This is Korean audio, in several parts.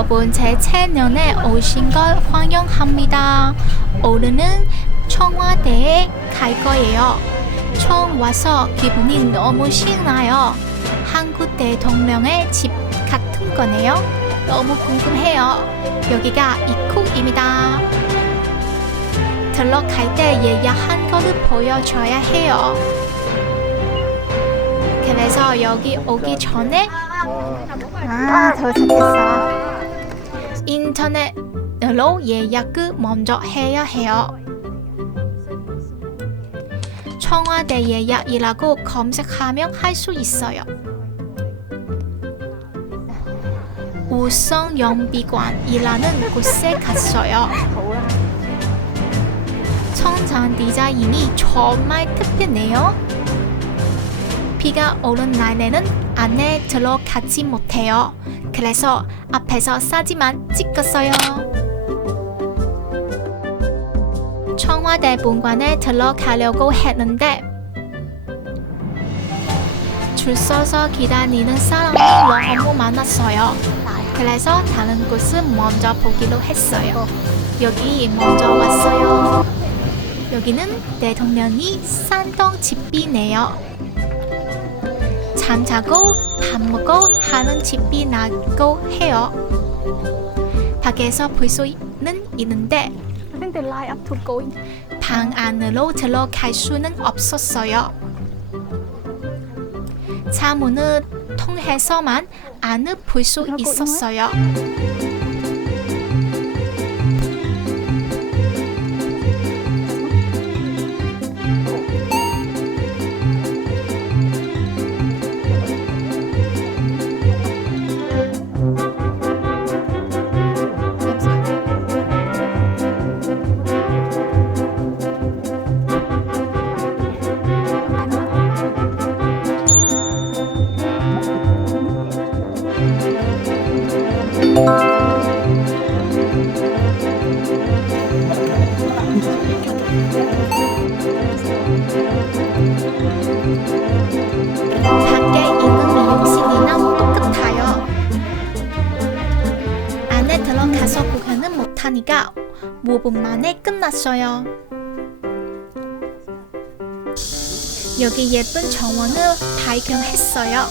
여러분 제 채널에 오신 걸 환영합니다. 오늘은 청와대에 갈 거예요. 처음 와서 기분이 너무 신나요. 한국 대통령의 집 같은 거네요. 너무 궁금해요. 여기가 입구입니다. 들어갈 때 예약한 거를 보여줘야 해요. 그래서 여기 오기 전에 도착했어. 인터넷으로 예약을 먼저 해야 해요. 청와대 예약이라고 검색하면 할 수 있어요. 우성영비관이라는 곳에 갔어요. 천장 디자인이 정말 특별해요. 비가 오는 날에는 안에 들어가지 못해요. 그래서 앞에서 사진만 찍었어요. 청와대 본관에 들어가려고 했는데 줄 서서 기다리는 사람이 너무 많았어요. 그래서 다른 곳을 먼저 보기로 했어요. 여기 먼저 왔어요. 여기는 대통령이 살던 집이네요. 잠자고 밥 먹고 하는 집이라고 해요. 밖에서 볼 수는 있는데 방 안으로 들어갈 수는 없었어요. 창문을 통해서만 안을 볼 수 있었어요. 밖에 있는 미용실이랑 똑같아요. 안에 들어가서 구경은 못하니까 5분 만에 끝났어요. 여기 예쁜 정원을 발견했어요.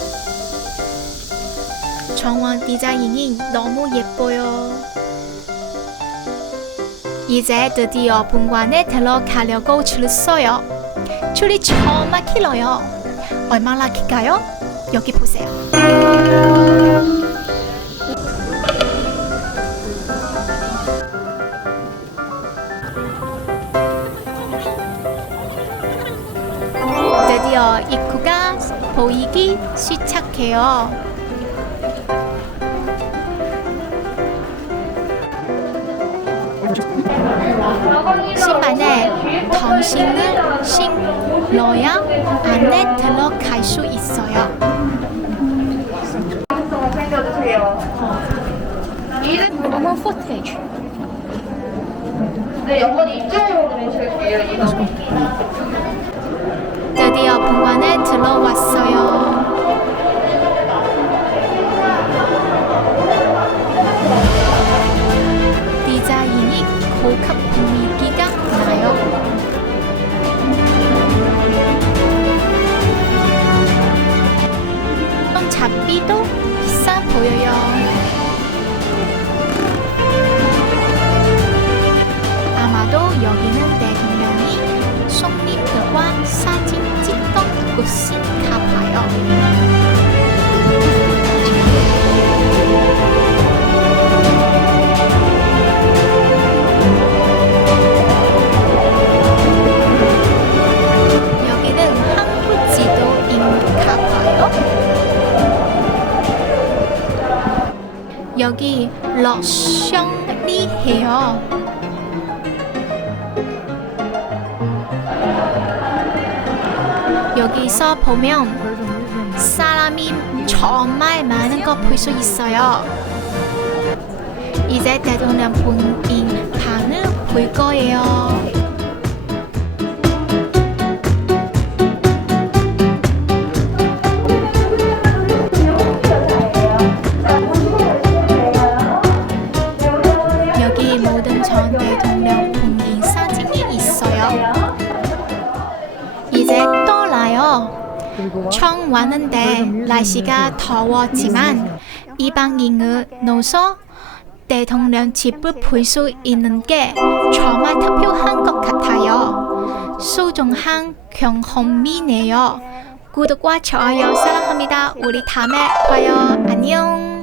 정원 디자인이 너무 예뻐요. 이제 드디어 본관에 들어가려고 줄을 서요. 줄이 정말 길어요. 얼마나 길까요? 여기 보세요. 드디어 입구가 보이기 시작해요. 신발에 당신을 신어야 안에 들어갈 수 있어요. 어머 포테이지. 네, 여권 이쪽으로 모실게요. 드디어 본관에 들어왔어요. 디자인이 고급 분위기가 나요. 잡비도 비싸 보여요. 아마도 여기는 대통령이 손님들과 사진 찍던 곳인가 봐요. 여기 러샹리해요. 여기서 보면 사람이 정말 많은 거 볼 수 있어요. 이제 대통령 본인 방을 볼 거예요. 처음 왔는데 날씨가 더웠지만 이방인을 넣어서 대통령 집을 볼 수 있는 게 정말 특별한 것 같아요. 소중한 경험이네요. 구독과 좋아요 사랑합니다. 우리 다음에 봐요. 안녕.